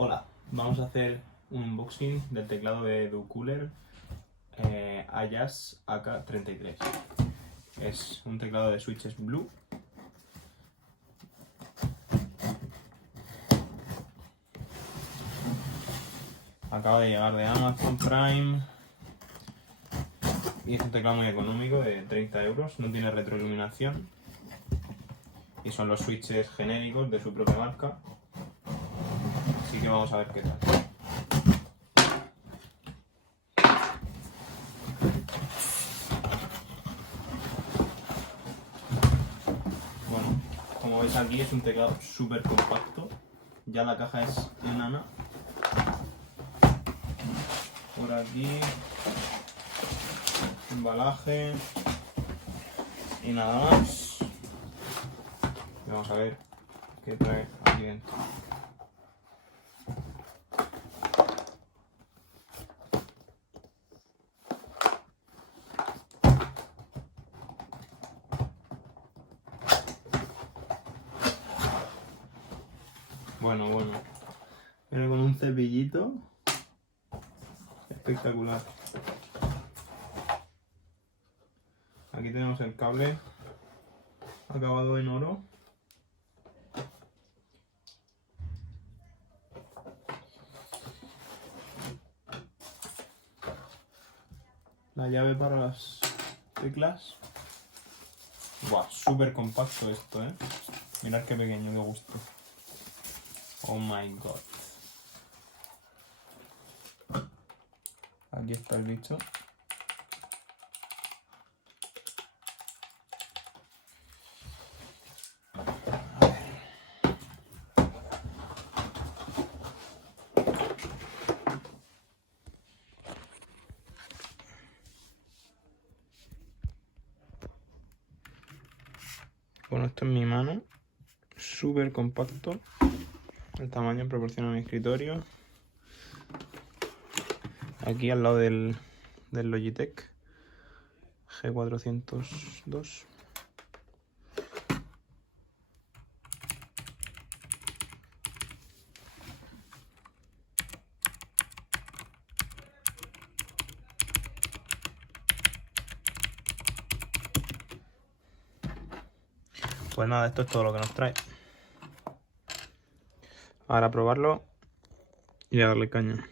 Hola, vamos a hacer un unboxing del teclado de Ducooler Ayas AK33. Es un teclado de switches Blue. Acaba de llegar de Amazon Prime y es un teclado muy económico de 30 euros, no tiene retroiluminación y son los switches genéricos de su propia marca. Así que vamos a ver qué tal. Bueno, como veis aquí es un teclado súper compacto, ya la caja es enana. Por aquí, embalaje y nada más. Y vamos a ver qué trae aquí dentro. Bueno, viene con un cepillito espectacular. Aquí tenemos el cable acabado en oro. La llave para las teclas. Buah, súper compacto esto, Mirad qué pequeño, qué gusto. Oh my god. Aquí está el bicho. Bueno, esto en mi mano. Súper compacto. El tamaño proporciona a mi escritorio. Aquí al lado del Logitech G402. Pues nada, esto es todo lo que nos trae. Ahora a probarlo y a darle caña.